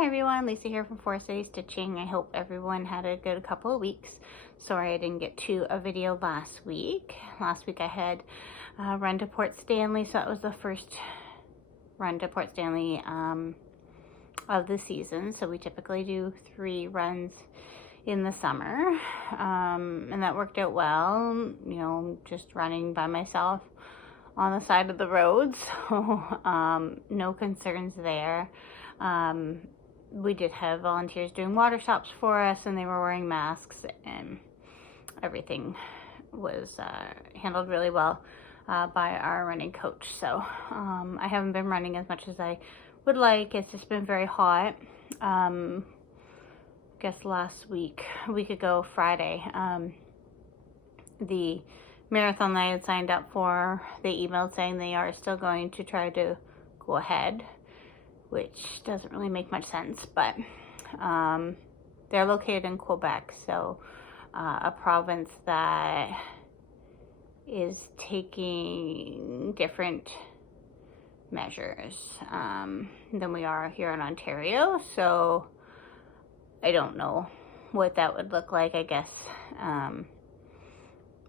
Hi everyone, Lisa here from Flosstube Stitching. I hope everyone had a good couple of weeks. Sorry I didn't get to a video last week. Last week I had run to Port Stanley, so that was the first run to Port Stanley of the season. So we typically do 3 runs in the summer, and that worked out well. You know, just running by myself on the side of the road, so no concerns there. We did have volunteers doing water stops for us, and they were wearing masks, and everything was handled really well by our running coach. So I haven't been running as much as I would like. It's just been very hot. I guess last week, a week ago Friday, the marathon that I had signed up for, they emailed saying they are still going to try to go ahead, which doesn't really make much sense, but they're located in Quebec, so a province that is taking different measures than we are here in Ontario. So I don't know what that would look like. I guess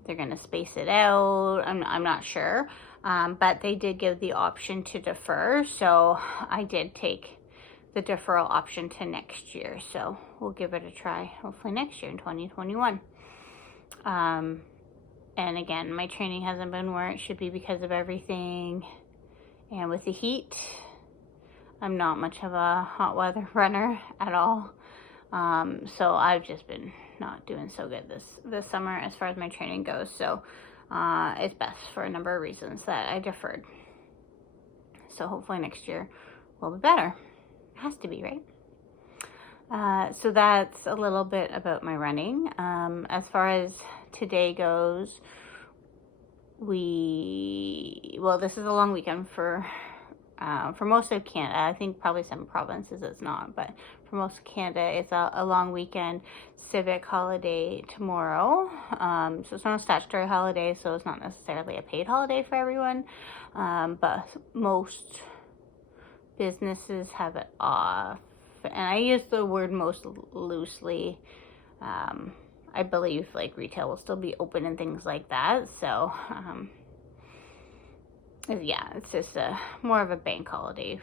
they're gonna space it out. I'm not sure. But they did give the option to defer, so I did take the deferral option to next year. So we'll give it a try, hopefully next year in 2021. And again, my training hasn't been where it should be because of everything. And with the heat, I'm not much of a hot weather runner at all. So I've just been not doing so good this summer as far as my training goes. So it's best for a number of reasons that I deferred. So hopefully next year will be better. It has to be, right? So that's a little bit about my running. As far as today goes, this is a long weekend for most of Canada. I think probably some provinces it's not, but for most of Canada, it's a long weekend, civic holiday tomorrow. So it's not a statutory holiday, so it's not necessarily a paid holiday for everyone, but most businesses have it off. And I use the word most loosely. I believe like retail will still be open and things like that. So yeah, it's just more of a bank holiday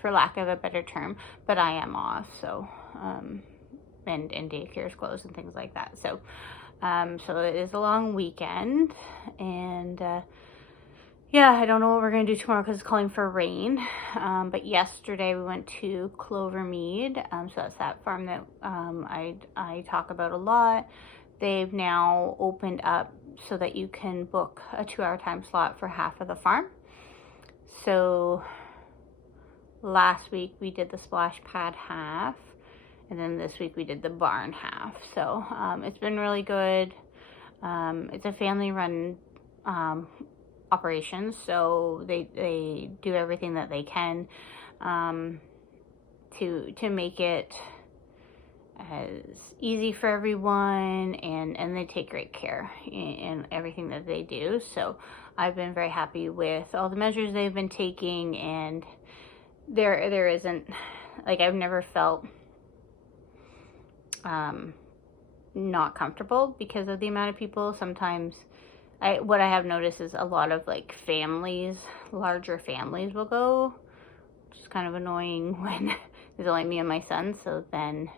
for lack of a better term, but I am off, so and daycare's closed and things like that. So so it is a long weekend, and yeah, I don't know what we're gonna do tomorrow because it's calling for rain. But yesterday we went to Clovermead, so that's that farm that I talk about a lot. They've now opened up so that you can book a 2-hour time slot for half of the farm. So last week we did the splash pad half, and then this week we did the barn half. So it's been really good. It's a family run operation, so they do everything that they can to make it as easy for everyone, and they take great care in everything that they do. So I've been very happy with all the measures they've been taking, and there isn't, like, I've never felt not comfortable because of the amount of people. Sometimes what I have noticed is a lot of like larger families will go, which is kind of annoying when there's only me and my son. So then,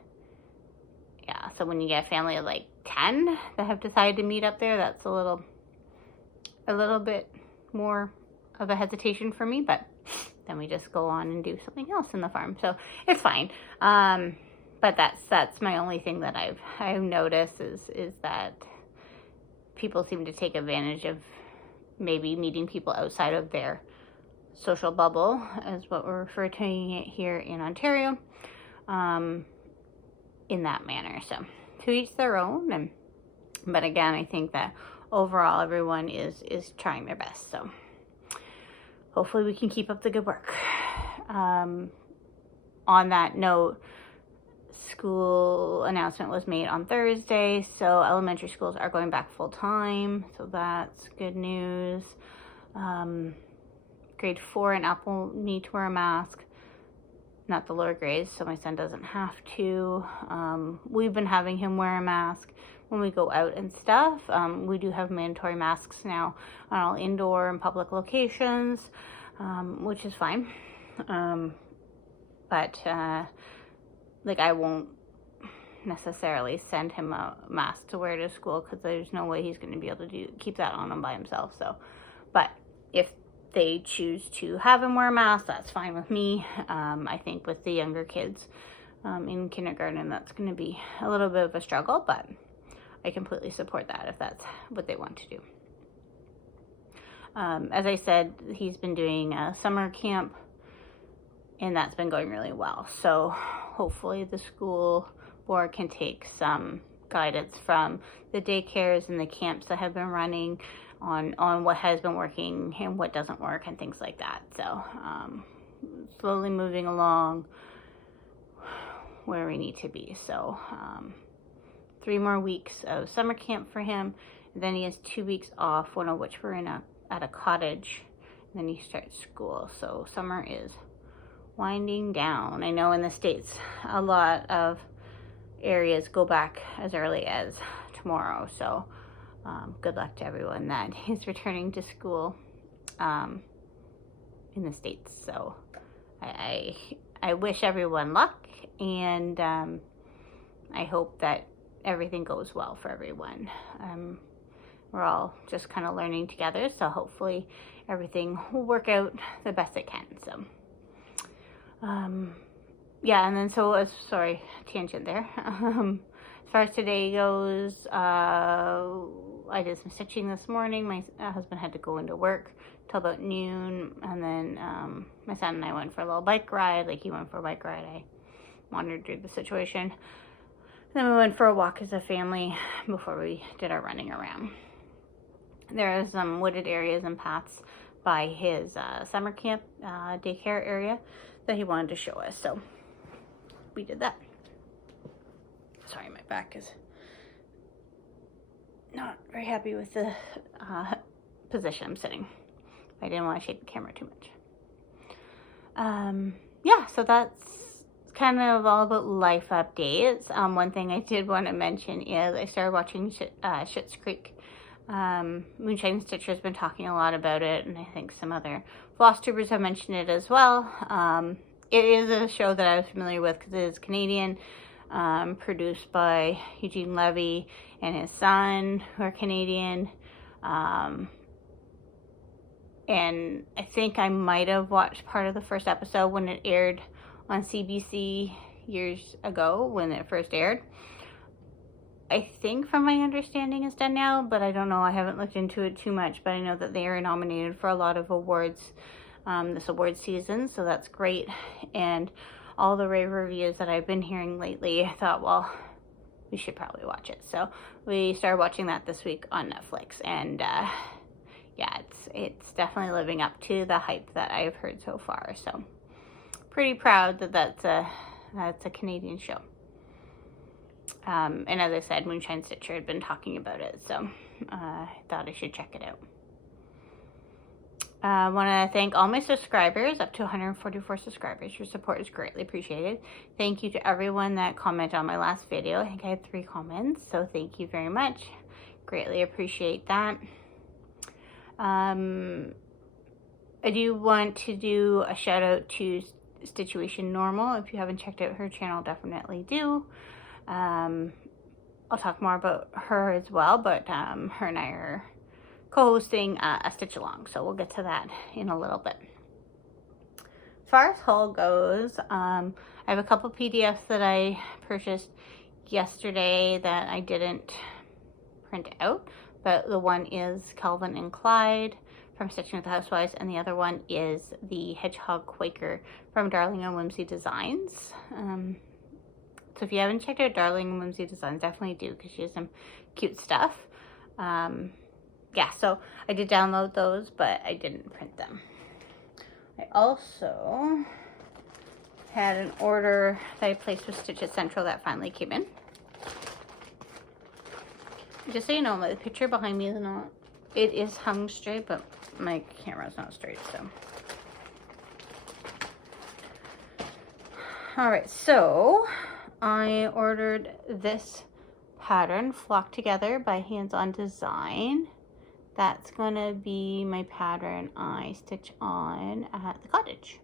yeah, so when you get a family of like 10 that have decided to meet up there, that's a little bit more of a hesitation for me, but then we just go on and do something else in the farm. So it's fine. But that's my only thing that I've noticed is that people seem to take advantage of maybe meeting people outside of their social bubble, as what we're referring to it here in Ontario, in that manner. So to each their own. But again, I think that overall everyone is trying their best. So hopefully we can keep up the good work. On that note, school announcement was made on Thursday, so elementary schools are going back full time, so that's good news. Grade 4 and up will need to wear a mask. not the lower grades, so my son doesn't have to. We've been having him wear a mask when we go out and stuff. We do have mandatory masks now on all indoor and public locations, which is fine. But like, I won't necessarily send him a mask to wear to school, because there's no way he's going to be able to keep that on him by himself. So, but if they choose to have him wear a mask, that's fine with me. I think with the younger kids in kindergarten, that's going to be a little bit of a struggle, but I completely support that if that's what they want to do. As I said, he's been doing a summer camp, and that's been going really well. So hopefully the school board can take some guidance from the daycares and the camps that have been running on what has been working and what doesn't work and things like that. So slowly moving along where we need to be. So 3 more weeks of summer camp for him, and then he has 2 weeks off, one of which we're in at a cottage, and then he starts school. So summer is winding down. I know in the States a lot of areas go back as early as tomorrow, so good luck to everyone that is returning to school in the States. So I wish everyone luck, and I hope that everything goes well for everyone. We're all just kind of learning together, so hopefully everything will work out the best it can. So yeah, and then so sorry, tangent there. As far as today goes, I did some stitching this morning. My husband had to go into work till about noon, and then my son and I went for a little bike ride. Like, he went for a bike ride, I monitored the situation. Then we went for a walk as a family before we did our running around. There are some wooded areas and paths by his summer camp daycare area that he wanted to show us, so we did that. Sorry, my back is not very happy with the position I'm sitting. I didn't want to shake the camera too much. Yeah, so that's kind of all about life updates. One thing I did want to mention is I started watching Schitt's Creek. Moonshine Stitcher has been talking a lot about it, and I think some other Flosstubers have mentioned it as well. It is a show that I was familiar with because it is Canadian, produced by Eugene Levy and his son, who are Canadian. And I think I might have watched part of the first episode when it aired on CBC years ago, when it first aired. I think, from my understanding, it's done now, but I don't know. I haven't looked into it too much, but I know that they are nominated for a lot of awards this award season, so that's great. And all the rave reviews that I've been hearing lately, I thought, well, we should probably watch it. So we started watching that this week on Netflix, and yeah, it's definitely living up to the hype that I've heard so far. So pretty proud that that's a Canadian show. And as I said, Moonshine Stitcher had been talking about it, so I thought I should check it out. I want to thank all my subscribers, up to 144 subscribers. Your support is greatly appreciated. Thank you to everyone that commented on my last video. I think I had 3 comments, so thank you very much. Greatly appreciate that. I do want to do a shout out to Stitchation Normal. If you haven't checked out her channel, definitely do. I'll talk more about her as well, but her and I are co-hosting a Stitch Along, so we'll get to that in a little bit. As far as haul goes, I have a couple PDFs that I purchased yesterday that I didn't print out, but the one is Calvin and Clyde from Stitching with the Housewives, and the other one is the Hedgehog Quaker from Darling and Whimsy Designs. So if you haven't checked out Darling and Whimsy Designs, definitely do, because she has some cute stuff. Yeah, so I did download those, but I didn't print them. I also had an order that I placed with Stitch It Central that finally came in. Just so you know, the picture behind me is not, it is hung straight, but my camera's not straight, so. All right, so I ordered this pattern, Flock Together by Hands On Design. That's gonna be my pattern I stitch on at the cottage.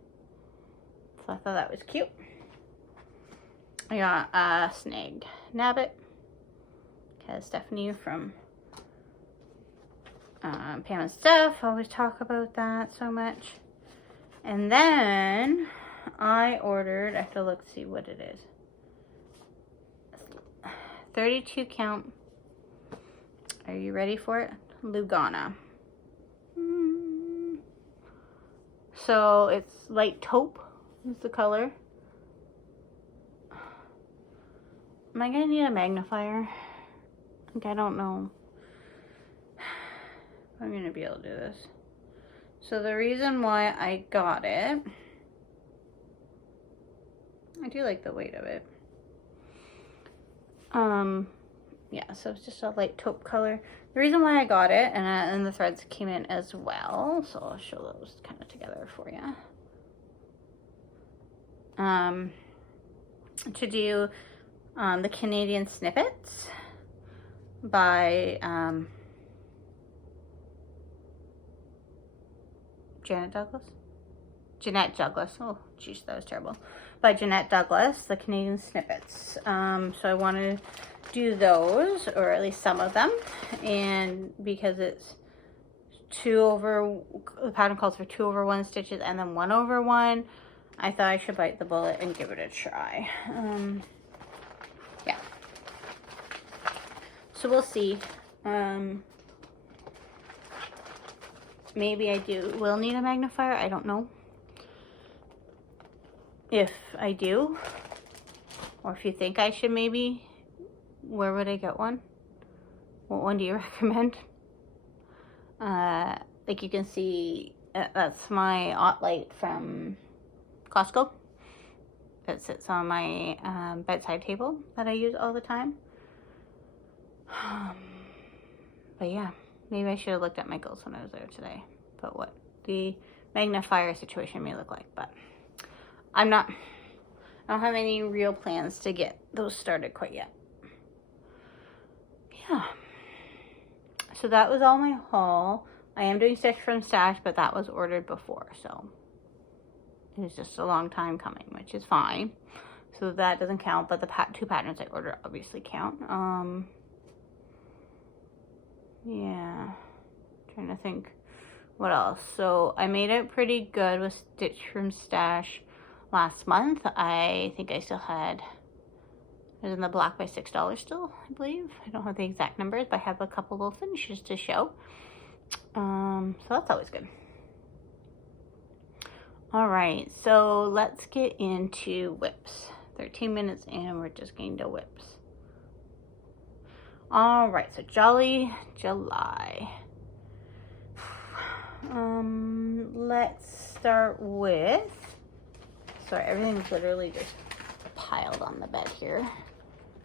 So I thought that was cute. I got a snag nabbit, because Stephanie from Pam and Steph always talk about that so much. And then I ordered, I have to look to see what it is. 32 count. Are you ready for it? Lugana. So it's light taupe is the color. Am I gonna need a magnifier? Like, I don't know if I'm gonna be able to do this. So the reason why I got it, I do like the weight of it. Yeah, so it's just a light taupe color. The reason why I got it, and the threads came in as well, so I'll show those kind of together for you. To do the Canadian Snippets by Jeanette Douglas. Oh, geez, that was terrible. By Jeanette Douglas, the Canadian Snippets. So I want to do those, or at least some of them, and because it's the pattern calls for 2/1 stitches and then 1/1, I thought I should bite the bullet and give it a try. Yeah. So we'll see. Maybe I will need a magnifier. I don't know. If I do, or if you think I should maybe, where would I get one? What one do you recommend? Like you can see, that's my Ottlight from Costco. That sits on my bedside table that I use all the time. But yeah, maybe I should have looked at my goals when I was there today. But what the magnifier situation may look like. But I don't have any real plans to get those started quite yet. Yeah. So that was all my haul. I am doing Stitch from Stash, but that was ordered before, so it was just a long time coming, which is fine. So that doesn't count, but the 2 patterns I ordered obviously count. Yeah. Trying to think what else. So I made it pretty good with Stitch from Stash last month. I think I still had, it was in the black by $6 still, I believe. I don't have the exact numbers, but I have a couple little finishes to show. So that's always good. All right, so let's get into whips. 13 minutes and we're just getting to whips. All right, so Jolly July. Let's start with, sorry, everything's literally just piled on the bed here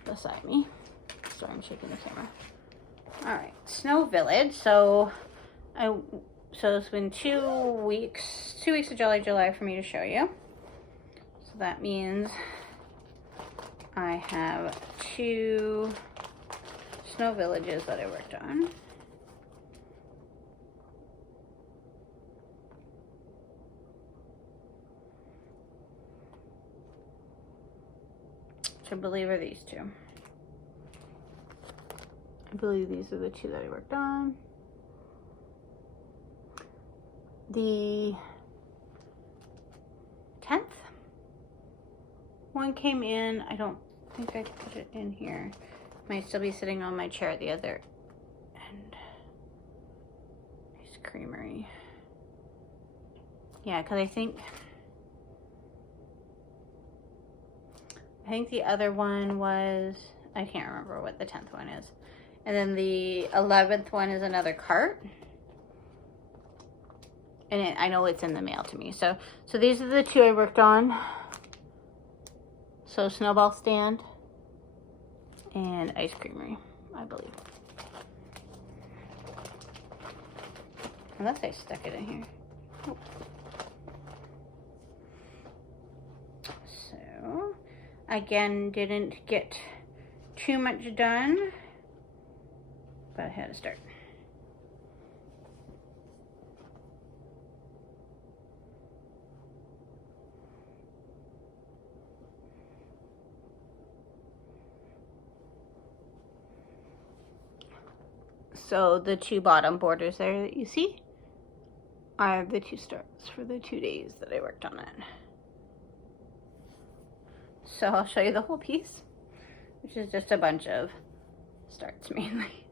beside me. Sorry, I'm shaking the camera. All right, Snow Village. So it's been 2 weeks of Jolly July for me to show you. So that means I have 2 Snow Villages that I worked on. Which I believe are these 2. I believe these are the 2 that I worked on. The 10th one came in. I don't think I put it in here. Might still be sitting on my chair at the other end. Nice creamery. Yeah, because I think the other one was, I can't remember what the 10th one is. And then the 11th one is another cart. And I know it's in the mail to me. So these are the 2 I worked on. So Snowball Stand and Ice Creamery, I believe. Unless I stuck it in here. Oh. So Again, didn't get too much done, but I had to start. So the two bottom borders there that you see are the two starts for the 2 days that I worked on it. So I'll show you the whole piece, which is just a bunch of starts mainly.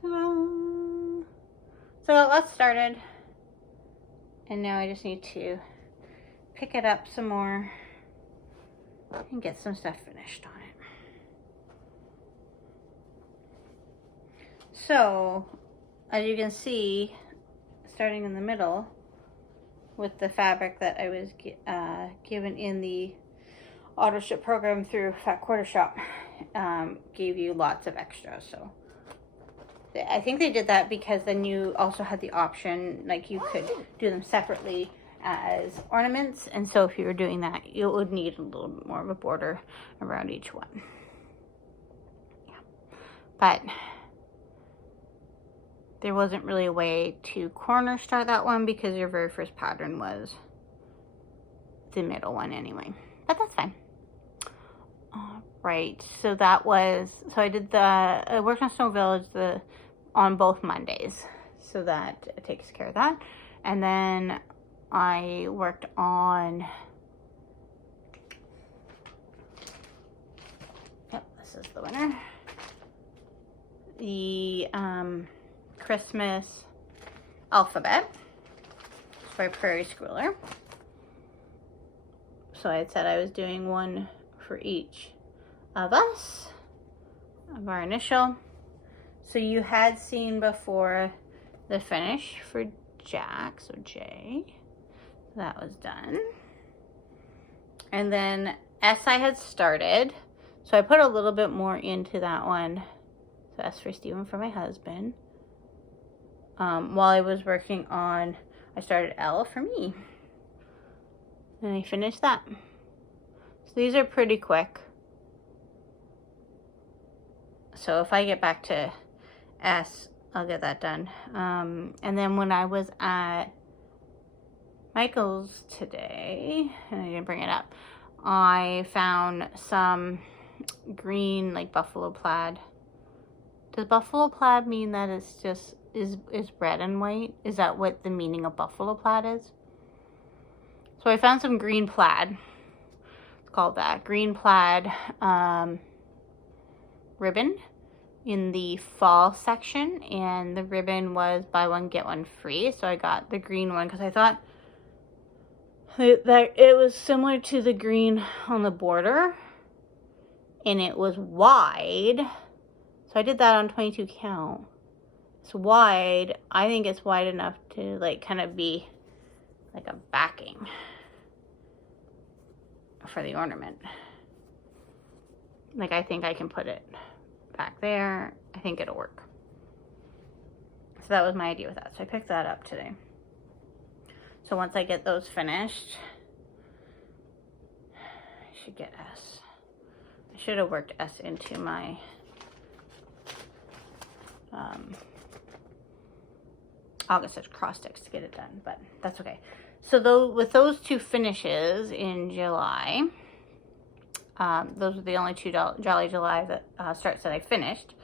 Ta-da! So let's started, and now I just need to pick it up some more and get some stuff finished on it. So, as you can see, starting in the middle with the fabric that I was given in the auto ship program through Fat Quarter Shop, gave you lots of extra. So I think they did that because then you also had the option, like you could do them separately as ornaments, and so if you were doing that, you would need a little bit more of a border around each one. Yeah. But there wasn't really a way to corner start that one because your very first pattern was the middle one anyway, but that's fine. All right, so that was, so I worked on Snow Village on both Mondays, so that it takes care of that. And then I worked on, yep, this is the winner, the Christmas alphabet for Prairie Schooler. So I had said I was doing one for each of us, of our initial. So you had seen before the finish for Jack, so J. That was done. And then S I had started, so I put a little bit more into that one. So S for Stephen for my husband. While I was working on, I started L for me. And I finished that. So these are pretty quick. So if I get back to S, I'll get that done. And then when I was at Michael's today, and I didn't bring it up, I found some green, like buffalo plaid. Does buffalo plaid mean that it's just is red and white? Is that what the meaning of buffalo plaid is? So I found some green plaid. It's called that. Green plaid ribbon in the fall section, and the ribbon was buy one get one free. So I got the green one because I thought that it was similar to the green on the border, and it was wide. So I did that on 22 count. It's wide. I think it's wide enough to like kind of be like a backing for the ornament. Like I think I can put it back there. I think it'll work. So that was my idea with that. So I picked that up today. So once I get those finished, I should get S. I should have worked S into my August Acrostics to get it done, but that's okay. So with those two finishes in July, those are the only two Jolly July that starts that I finished.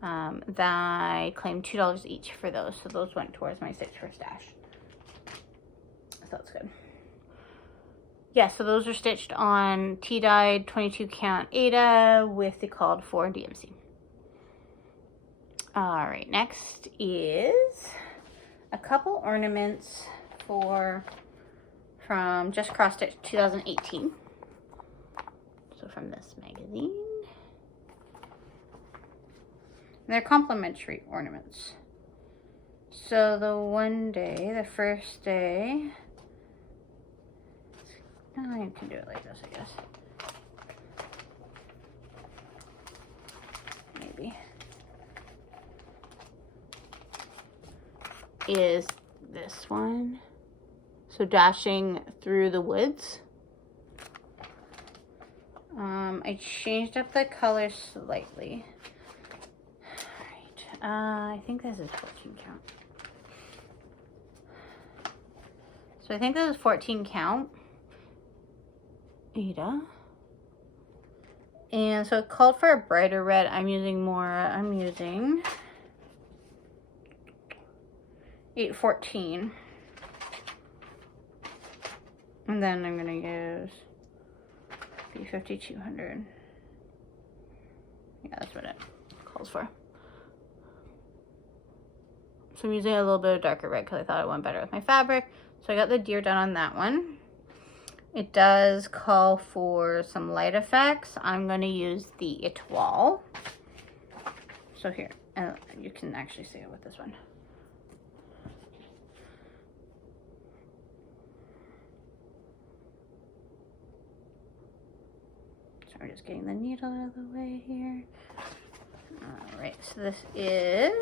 That I claimed $2 each for those, so those went towards my Stitch for Stash. So that's good. Yeah, so those are stitched on tea-dyed 22 count Aida with the called for DMC. All right, next is a couple ornaments from Just Cross Stitch 2018. So from this magazine. And they're complimentary ornaments. So the first day, I can do it like this, I guess. Maybe. Is this one. So dashing through the woods. I changed up the color slightly. All right, I think this is 14 count. So I think this is 14 count. Ada. And so it called for a brighter red. I'm using 814. And then I'm gonna use B5200. Yeah, that's what it calls for. So I'm using a little bit of darker red because I thought it went better with my fabric. So I got the deer done on that one. It does call for some light effects. I'm going to use the Etoile. So here, you can actually see it with this one. So we're just getting the needle out of the way here. All right, so this is,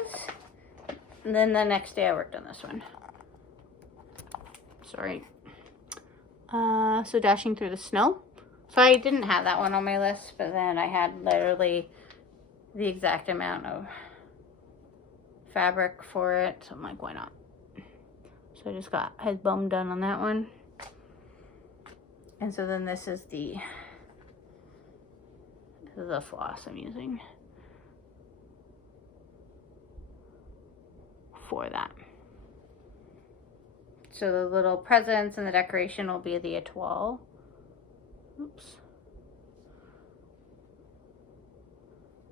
and then the next day I worked on this one. Sorry. So dashing through the snow. So I didn't have that one on my list, but then I had literally the exact amount of fabric for it. So I'm like, why not? So I just got his bum done on that one. And so then this is the floss I'm using for that. So the little presents and the decoration will be the Etoile. Oops.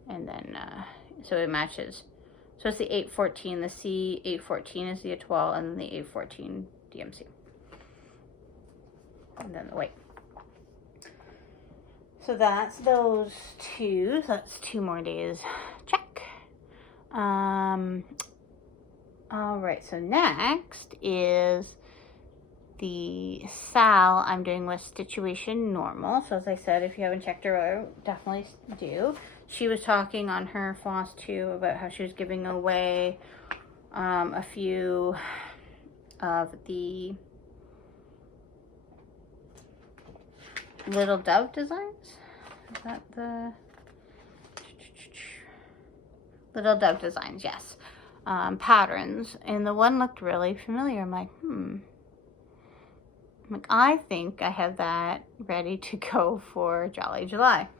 And then, so it matches. So it's the 814, the C814 is the Etoile, and then the 814 DMC. And then the white. So that's those two. So that's 2 more days. Check. All right, so next is the Sal I'm doing with Stitchation Normal. So as I said, if you haven't checked her out, definitely do. She was talking on her Flosstube about how she was giving away a few of the little dove designs. Is that the little dove designs? Yes. Patterns, and the one looked really familiar. I'm like, I think I have that ready to go for Jolly July.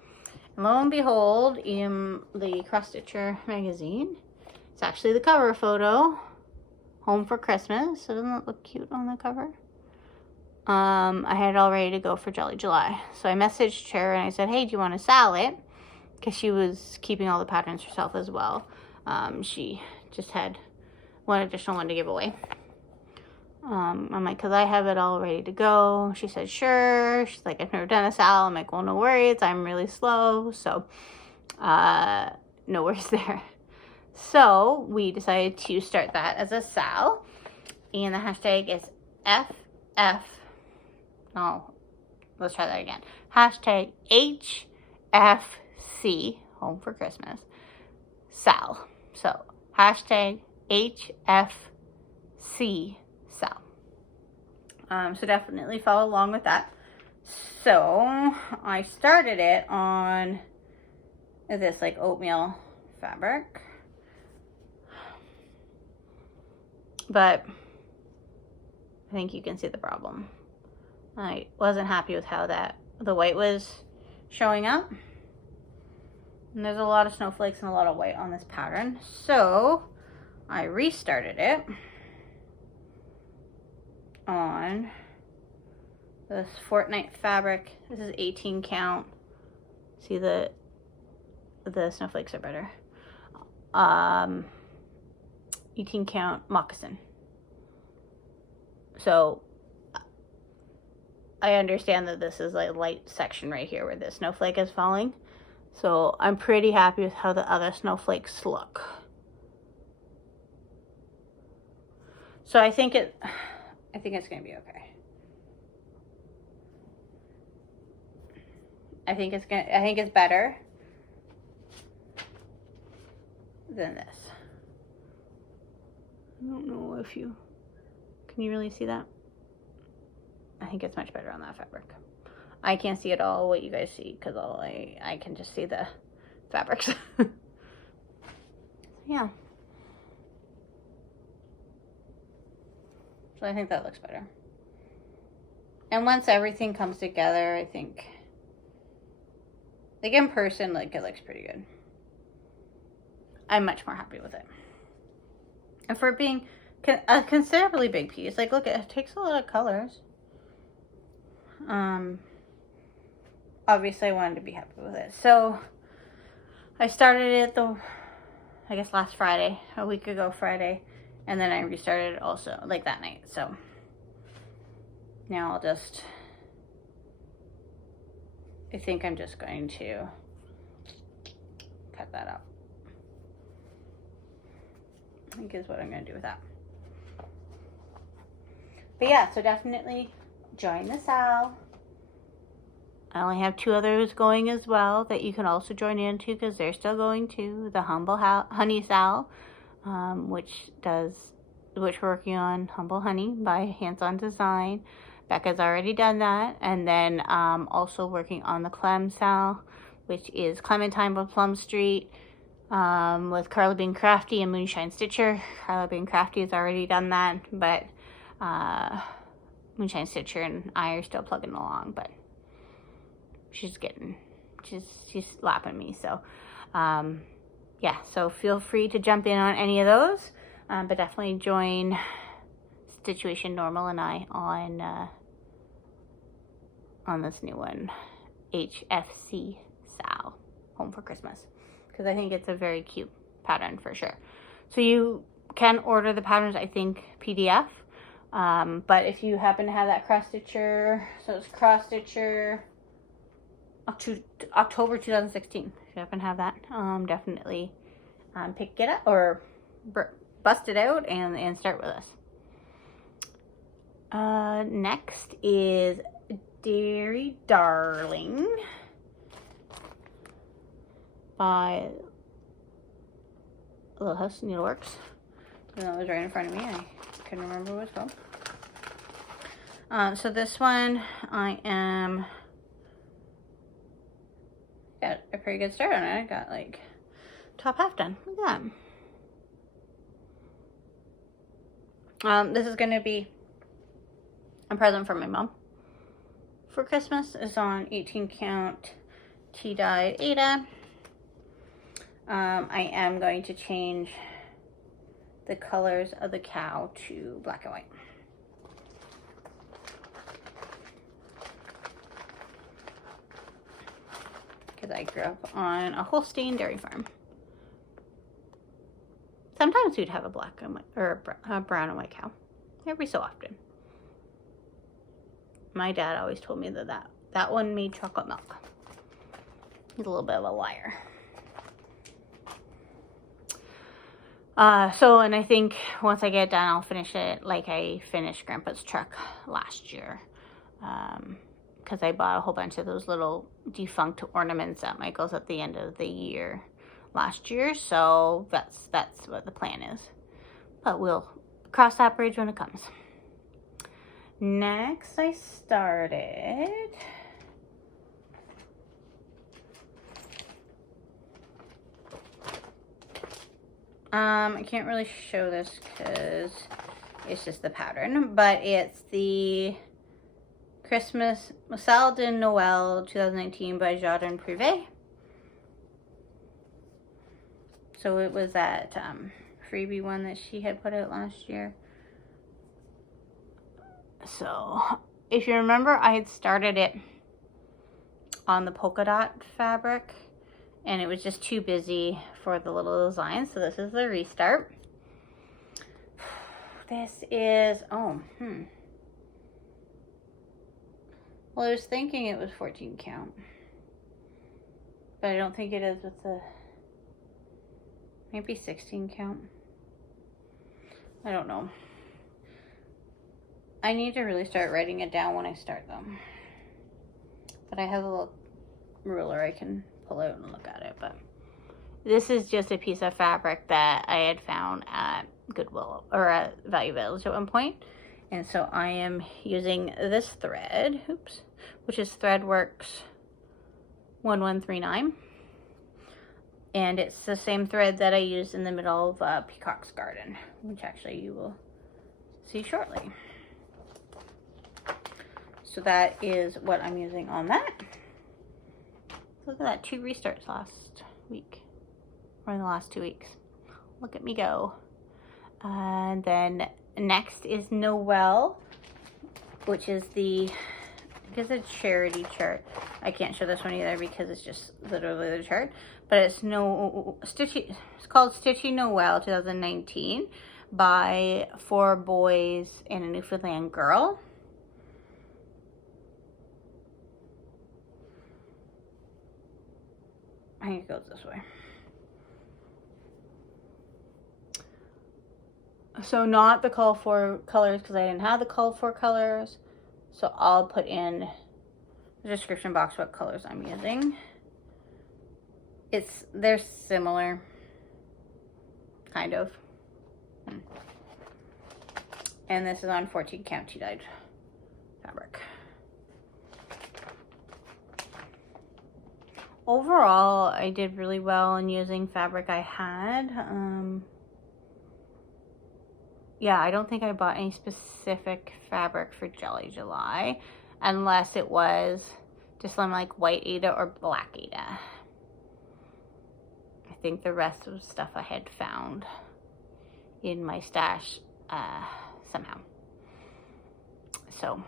And lo and behold, in the Cross Stitcher magazine, it's actually the cover photo, Home for Christmas. So doesn't it look cute on the cover? I had it all ready to go for Jolly July. So I messaged her and I said, hey, do you want to sell it? Because she was keeping all the patterns herself as well. She just had one additional one to give away. I'm like, because I have it all ready to go. She said, sure. She's like, I've never done a sal. I'm like, well, no worries. I'm really slow. So, no worries there. So, we decided to start that as a sal. And the hashtag is let's try that again. Hashtag HFC, Home for Christmas, sal. So, hashtag HFC sal. So definitely follow along with that. So I started it on this like oatmeal fabric, but I think you can see the problem. I wasn't happy with how the white was showing up. And there's a lot of snowflakes and a lot of white on this pattern. So I restarted it on this Fortnite fabric. This is 18 count. See the snowflakes are better. 18 count moccasin. So I understand that this is like light section right here where the snowflake is falling. So I'm pretty happy with how the other snowflakes look. So I think it's gonna be okay. I think it's better than this. I don't know if can you really see that? I think it's much better on that fabric. I can't see at all what you guys see because I can just see the fabrics. Yeah. So I think that looks better. And once everything comes together, I think, like in person, like it looks pretty good. I'm much more happy with it. And for it being a considerably big piece, like look, it takes a lot of colors. Obviously I wanted to be happy with it. So I started it I guess last Friday, a week ago Friday, and then I restarted it also like that night. So now I think I'm just going to cut that out. I think is what I'm going to do with that. But yeah, so definitely join the Sal. I only have 2 others going as well that you can also join into because they're still going to the Humble Honey Sal, which we're working on Humble Honey by Hands On Design. Becca's already done that. And then also working on the Clem Sal, which is Clementine by Plum Street, with Carla Bean Crafty and Moonshine Stitcher. Carla Bean Crafty has already done that, but Moonshine Stitcher and I are still plugging along, but she's lapping me. So yeah, so feel free to jump in on any of those, but definitely join Situation Normal and I on this new one, HFC Sal, Home for Christmas, because I think it's a very cute pattern for sure. So you can order the patterns, I think, PDF, but if you happen to have that cross stitcher, so it's cross stitcher October 2016, if you happen to have that, definitely pick it up or bust it out and start with us. Next is Dairy Darling by Little House Needleworks. Even though it was right in front of me, I couldn't remember what it was called. So this one, I got a pretty good start on it. I got like top half done. Look at that. This is going to be a present for my mom for Christmas. It's on 18 count tea-dyed Ada. I am going to change the colors of the cow to black and white. Because I grew up on a Holstein dairy farm. Sometimes we'd have a black and white, or a brown and white cow. Every so often. My dad always told me that one made chocolate milk. He's a little bit of a liar. And I think once I get it done, I'll finish it like I finished Grandpa's truck last year. Because I bought a whole bunch of those little defunct ornaments at Michael's at the end of the year last year. So that's what the plan is. But we'll cross that bridge when it comes. Next, I started I can't really show this because it's just the pattern, but it's the Christmas Salle de Noel 2019 by Jardin Privé. So it was that freebie one that she had put out last year. So if you remember, I had started it on the polka dot fabric and it was just too busy for the little design. So this is the restart. This is, well, I was thinking it was 14 count, but I don't think it is with the, maybe 16 count. I don't know. I need to really start writing it down when I start them. But I have a little ruler I can pull out and look at it. But this is just a piece of fabric that I had found at Goodwill or at Value Village at one point. And so I am using this thread. Oops. which is Threadworks 1139. And it's the same thread that I used in the middle of Peacock's Garden, which actually you will see shortly. So that is what I'm using on that. Look at that, 2 restarts last week, or in the last 2 weeks. Look at me go. And then next is Noel, which is the, I guess a charity chart. I can't show this one either because it's just literally the chart. But it's it's called Stitchy Noel 2019 by 4 boys and a Newfoundland girl. I think it goes this way. So not the call for colors because I didn't have the call for colors. So I'll put in the description box what colors I'm using. They're similar, kind of. And this is on 14 count tea-dyed fabric. Overall, I did really well in using fabric I had. Yeah, I don't think I bought any specific fabric for Jolly July, unless it was just some like white Aida or black Aida. I think the rest of the stuff I had found in my stash somehow. So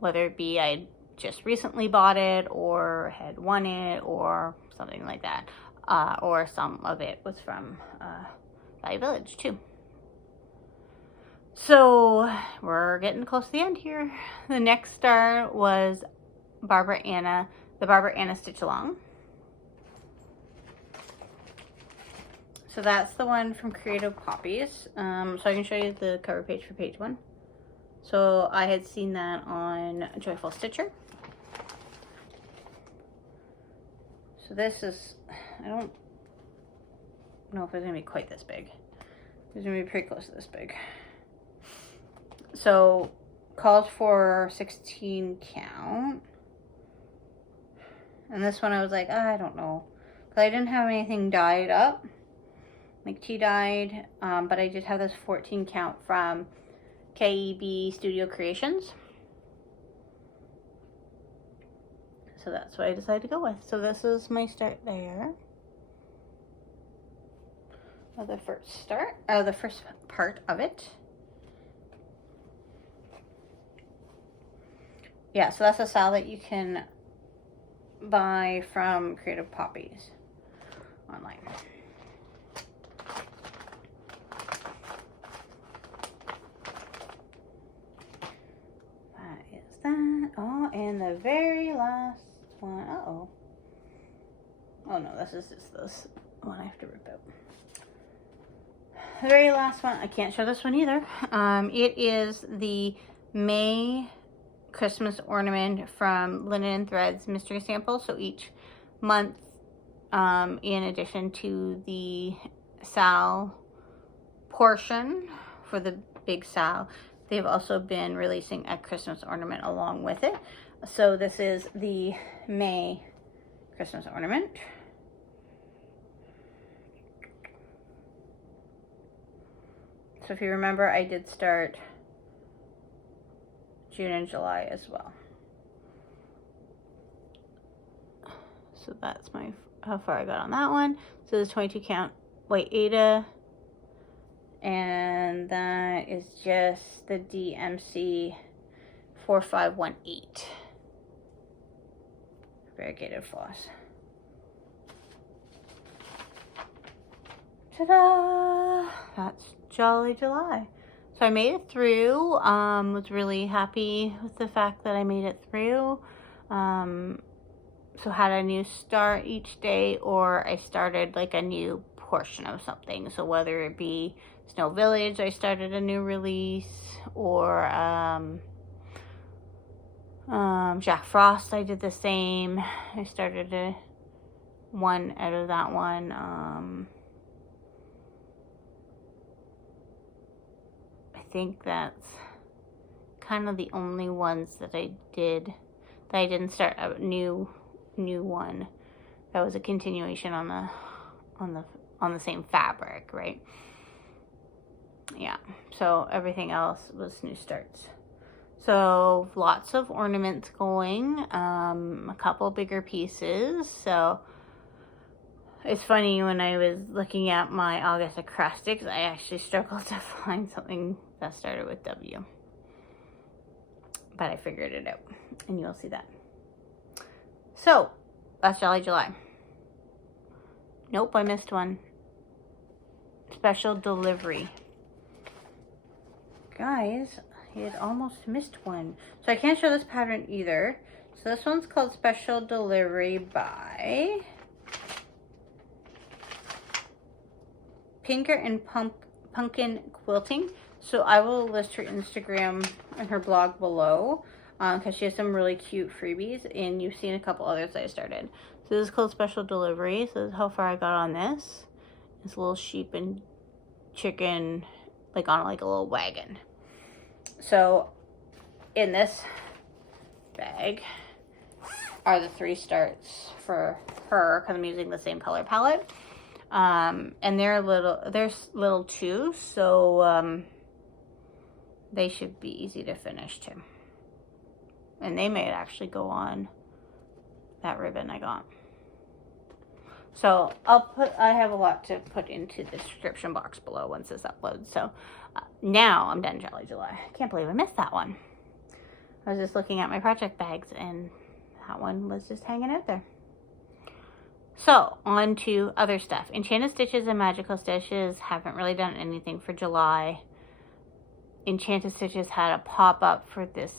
whether it be I just recently bought it or had won it or something like that, or some of it was from Valley Village too. So we're getting close to the end here. The next star was the Barbara Anna Stitch Along. So that's the one from Creative Poppies. So I can show you the cover page for page 1. So I had seen that on Joyful Stitcher. So this is, I don't know if it's gonna be quite this big. It's gonna be pretty close to this big. So calls for 16 count. And this one I was like, I don't know. Because I didn't have anything dyed up, like tea dyed, but I did have this 14 count from KEB Studio Creations. So that's what I decided to go with. So this is my start there. The first part of it. Yeah, so that's a style that you can buy from Creative Poppies online. That is that. Oh, and the very last one. Uh-oh. Oh no, this is just this one I have to rip out. The very last one, I can't show this one either. It is the May Christmas ornament from Linen & Threads Mystery Sample. So each month, in addition to the Sal portion for the big Sal, they've also been releasing a Christmas ornament along with it. So this is the May Christmas ornament. So if you remember, I did start June and July as well. So that's how far I got on that one. So this 22 count white Aida, and that is just the DMC 4518 variegated floss. Ta-da! That's Jolly July. So I made it through. Was really happy with the fact that I made it through. So had a new start each day, or I started like a new portion of something. So whether it be Snow Village, I started a new release, or Jack Frost, I did the same. I started one out of that one. I think that's kind of the only ones that I did that I didn't start a new one. That was a continuation on the same fabric, right? Yeah, so everything else was new starts. So lots of ornaments going, a couple bigger pieces. So it's funny, when I was looking at my August acrostics, I actually struggled to find something that started with W. But I figured it out, and you'll see that. So that's Jolly July. Nope, I missed one. Special delivery. Guys, I had almost missed one. So I can't show this pattern either. So this one's called Special Delivery by Pinker and Pumpkin Quilting. So I will list her Instagram and her blog below, because she has some really cute freebies, and you've seen a couple others that I started. So this is called Special Delivery. So this is how far I got on this. It's a little sheep and chicken, like on like a little wagon. So in this bag are the 3 starts for her, because I'm using the same color palette. And they're little too, so they should be easy to finish too. And they may actually go on that ribbon I got. So I have a lot to put into the description box below once this uploads. So now I'm done Jolly July. I can't believe I missed that one. I was just looking at my project bags, and that one was just hanging out there. So on to other stuff. Enchanted Stitches and Magical Stitches haven't really done anything for July. Enchanted Stitches had a pop-up for this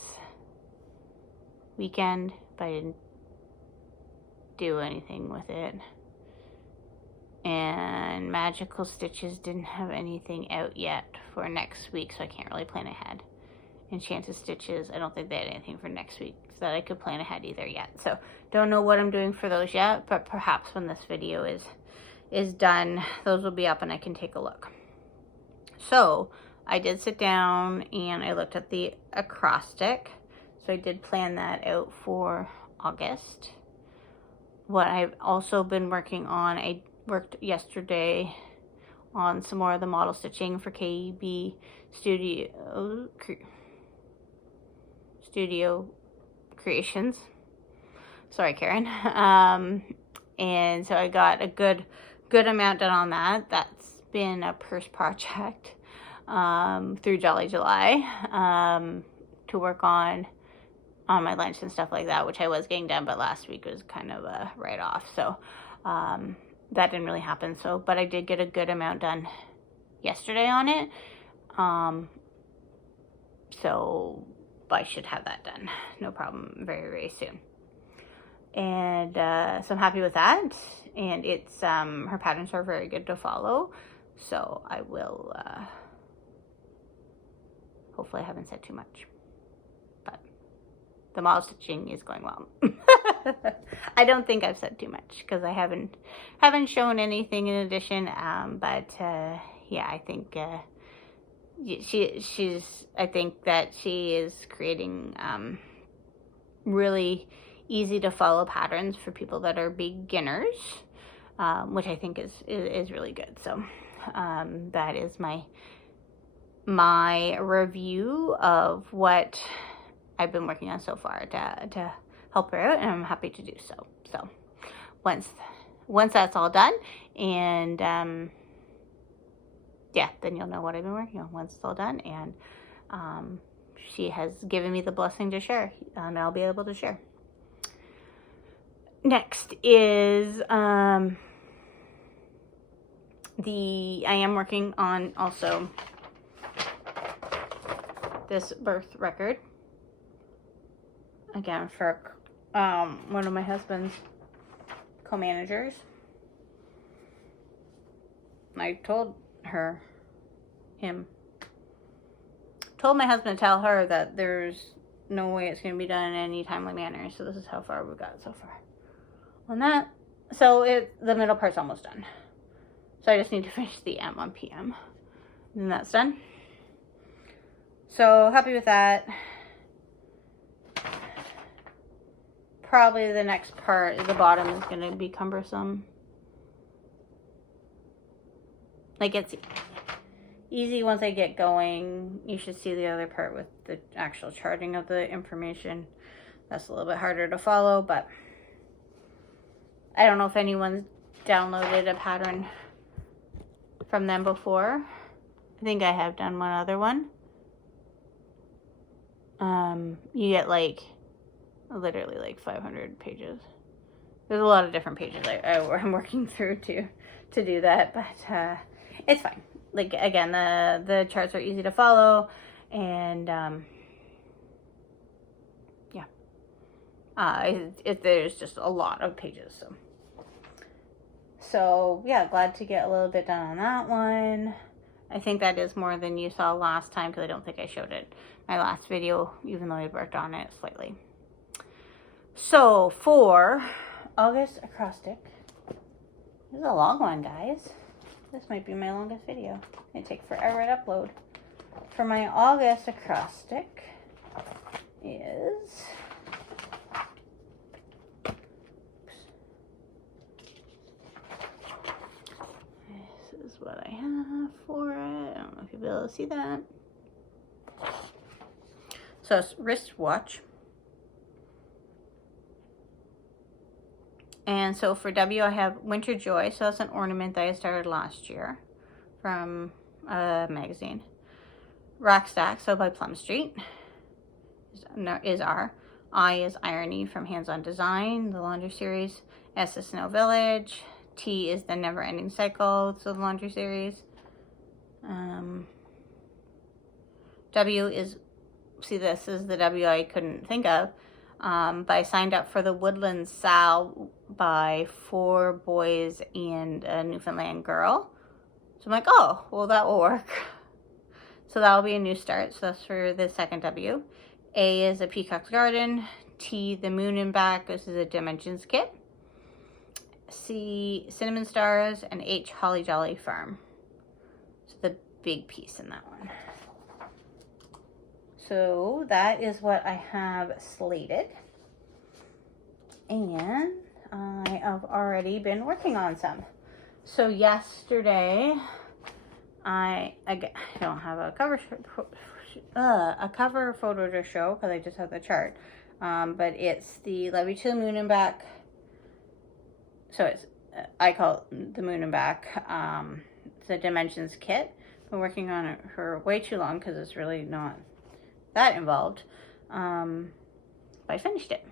weekend, but I didn't do anything with it. And Magical Stitches didn't have anything out yet for next week, so I can't really plan ahead. Enchanted Stitches, I don't think they had anything for next week that I could plan ahead either yet. So don't know what I'm doing for those yet, but perhaps when this video is done, those will be up and I can take a look. So I did sit down and I looked at the acrostic. So I did plan that out for August. What I've also been working on, I worked yesterday on some more of the model stitching for KB Studio Creations. Sorry, Karen. And so I got a good amount done on that. That's been a purse project through Jolly July to work on my lunch and stuff like that, which I was getting done, but last week was kind of a write-off. So that didn't really happen. So, but I did get a good amount done yesterday on it. So I should have that done, no problem, very, very soon. And so I'm happy with that. And it's her patterns are very good to follow. So I will, hopefully I haven't said too much, but the model stitching is going well. I don't think I've said too much because I haven't shown anything in addition. But yeah, I think I think that she is creating really easy to follow patterns for people that are beginners, which I think is really good. So that is my review of what I've been working on so far to help her out, and I'm happy to do so. So once that's all done, and yeah, then you'll know what I've been working on once it's all done. And she has given me the blessing to share, and I'll be able to share. Next is I am working on also this birth record again for one of my husband's co-managers. I told my husband to tell her that there's no way it's going to be done in any timely manner. So this is how far we've got so far on that. So the middle part's almost done. So I just need to finish the M on PM. And that's done. So happy with that. probably the next part, the bottom is going to be cumbersome. Like, it's easy once I get going. You should see the other part with the actual charting of the information. That's a little bit harder to follow, but I don't know if anyone's downloaded a pattern from them before. I think I have done one other one. You get like literally like 500 pages. There's a lot of different pages I'm working through to do that, but it's fine. Like, again, the charts are easy to follow, and there's just a lot of pages. So yeah, glad to get a little bit done on that one. I think that is more than you saw last time, because I don't think I showed it my last video, even though I'd worked on it slightly. So for August acrostic, this is a long one, guys. This might be my longest video. It takes forever to upload. For my August acrostic is, this is what I have for it. I don't know if you'll be able to see that. So it's wristwatch. And so for W, I have Winter Joy. So that's an ornament that I started last year from a magazine. Rock Stack, so by Plum Street, is R. I is Irony from Hands On Design, the laundry series. S is Snow Village. T is the Never Ending Cycle, so the laundry series. W is, see, this is the W I couldn't think of. But I signed up for the Woodland Sal by 4 boys and a Newfoundland girl. So I'm like, oh, well, that will work. So that will be a new start. So that's for the second W. A is a Peacock's Garden. T, the Moon and Back. This is a Dimensions kit. C, Cinnamon Stars. And H, Holly Jolly Farm. So the big piece in that one. So that is what I have slated. And I have already been working on some. So yesterday, I don't have a cover photo to show because I just have the chart. But it's the Levy to the Moon and Back. So it's, I call it the Moon and Back. It's a Dimensions kit. Been working on it for way too long because it's really not that involved. But I finished it.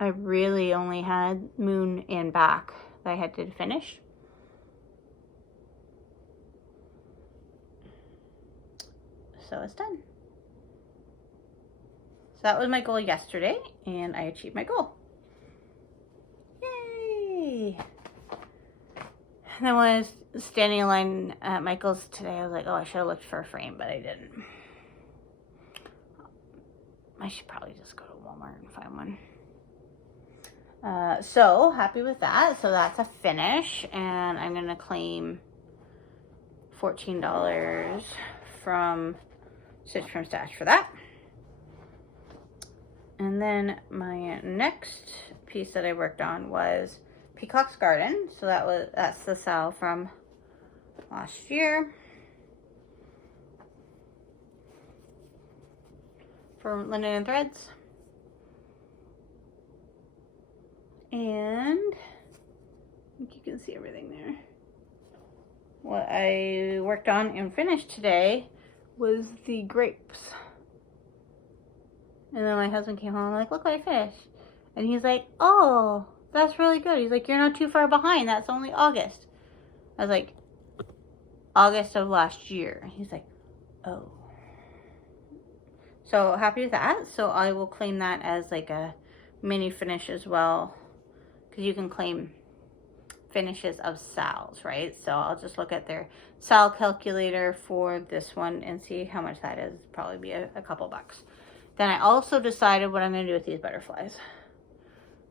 I really only had Moon and Back that I had to finish. So it's done. So that was my goal yesterday, and I achieved my goal. Yay! And then when I was standing in line at Michael's today, I was like, oh, I should have looked for a frame, but I didn't. I should probably just go to Walmart and find one. So happy with that. So that's a finish, and I'm gonna claim $14 from Stitch from Stash for that. And then my next piece that I worked on was Peacock's Garden. So that's the Sal from last year. For Linen and Threads. And I think you can see everything there. What I worked on and finished today was the grapes. And then my husband came home, I'm like, look what I finished. And he's like, oh, that's really good. He's like, you're not too far behind. That's only August. I was like, August of last year. He's like, oh. So happy with that. So I will claim that as like a mini finish as well. Because you can claim finishes of Sal's, right? So I'll just look at their Sal calculator for this one and see how much that is. Probably be a couple bucks. Then I also decided what I'm going to do with these butterflies.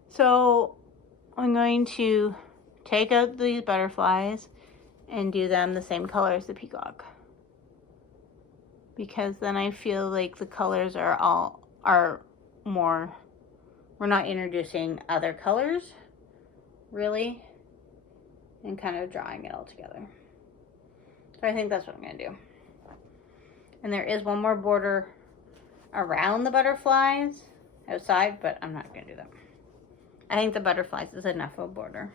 So I'm going to take out these butterflies and do them the same color as the peacock. Because then I feel like the colors are more we're not introducing other colors, really, and kind of drawing it all together. So I think that's what I'm going to do. And there is one more border around the butterflies outside, but I'm not going to do that. I think the butterflies is enough of a border.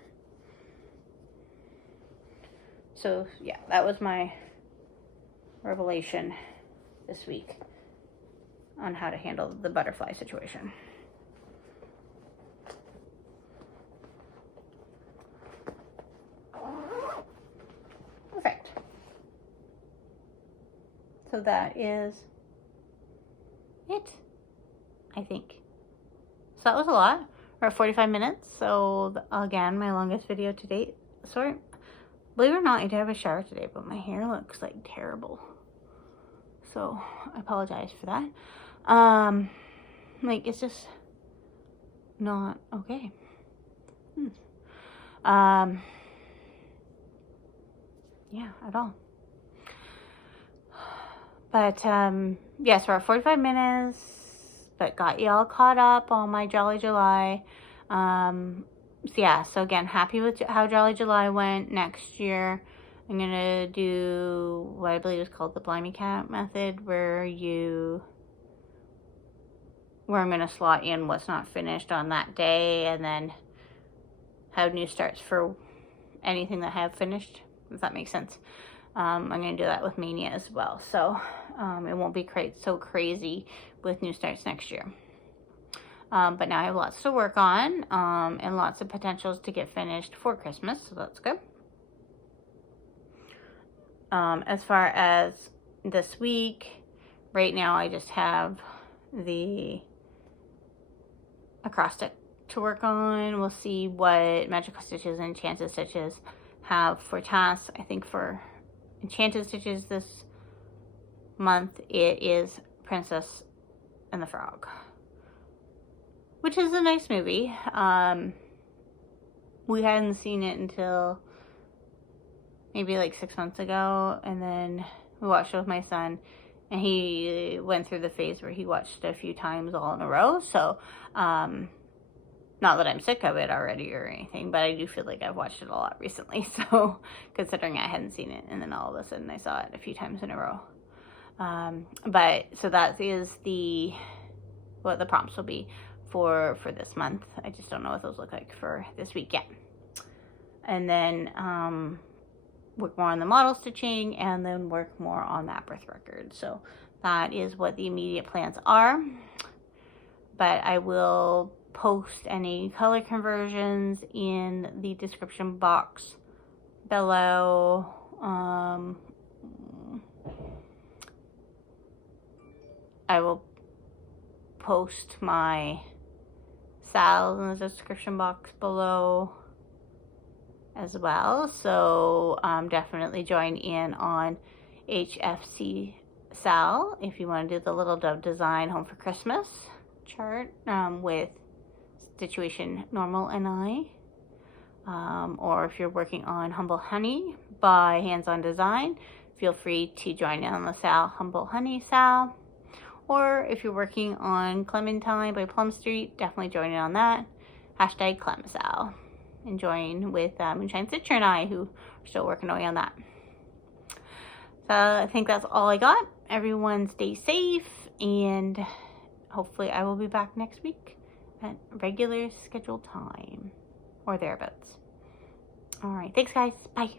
So yeah, that was my revelation this week on how to handle the butterfly situation. Perfect. So that is it, I think. So that was a lot. We're at 45 minutes. So again, my longest video to date. Sorry, believe it or not, I did have a shower today, but my hair looks like terrible. So I apologize for that. Like, it's just not okay. Yeah, at all. But yes, we're at 45 minutes, but got you all caught up on my Jolly July. So yeah, so again, happy with how Jolly July went. Next year I'm gonna do what I believe is called the Blimey Cat method, where I'm gonna slot in what's not finished on that day, and then have new starts for anything that I have finished, if that makes sense. I'm gonna do that with Mania as well, so it won't be so crazy with new starts next year. But now I have lots to work on, and lots of potentials to get finished for Christmas, so that's good. As far as this week, right now I just have the Acrostic to work on. We'll see what Magical Stitches and Enchanted Stitches have for tasks. I think for Enchanted Stitches this month, it is Princess and the Frog, which is a nice movie. We hadn't seen it until maybe like 6 months ago, and then we watched it with my son, and he went through the phase where he watched it a few times all in a row. So not that I'm sick of it already or anything, but I do feel like I've watched it a lot recently. So considering I hadn't seen it, and then all of a sudden I saw it a few times in a row. But so that is what the prompts will be for this month. I just don't know what those look like for this week yet. And then work more on the model stitching, and then work more on that birth record. So that is what the immediate plans are. But I will post any color conversions in the description box below. I will post my styles in the description box below as well. So definitely join in on HFC Sal if you want to do the Little Dove Design Home for Christmas chart with Situation Normal and I. Or if you're working on Humble Honey by Hands On Design, feel free to join in on the Sal Humble Honey Sal. Or if you're working on Clementine by Plum Street, definitely join in on that. Hashtag Clemisal. And join with Moonshine Stitcher and I, who are still working away on that. So I think that's all I got. Everyone stay safe, and hopefully I will be back next week at regular scheduled time or thereabouts. All right, thanks guys. Bye.